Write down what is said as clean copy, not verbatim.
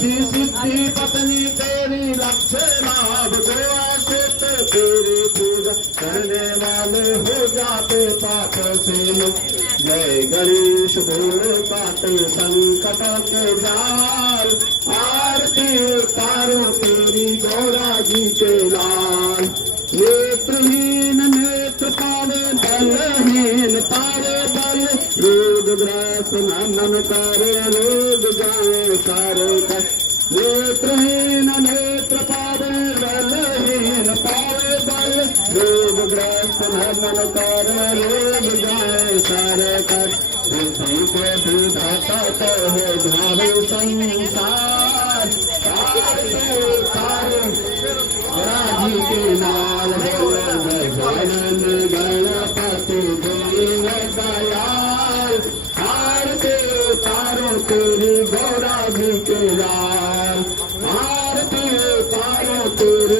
रिद्धि सिद्धि पत्नी तेरी लक्ष्य लाभ को आश्रित तेरी पूजा करने वाले हो जाते पाप से मुक्त। जय गणेश बोलो काटे संकट के जाल, आरती उतारो तेरी गौरा जी के लाल। नेत्रहीन नेत्र पावे बलहीन पावे बल, रोगग्रस्त नमन करे रोग जाए सारे कर। नेत्रहीन नेत्र पावे बलहीन पावे बल, रोगग्रस्त नमन करे रोग जाए सारे कर। पृथ्वी के विधाता तो हो भावे संसार, राजी के नाल हो गगन गणपति दीन दयाल। आरती उतारो तेरी गौरा जी के लाल, आरती उतारो तेरी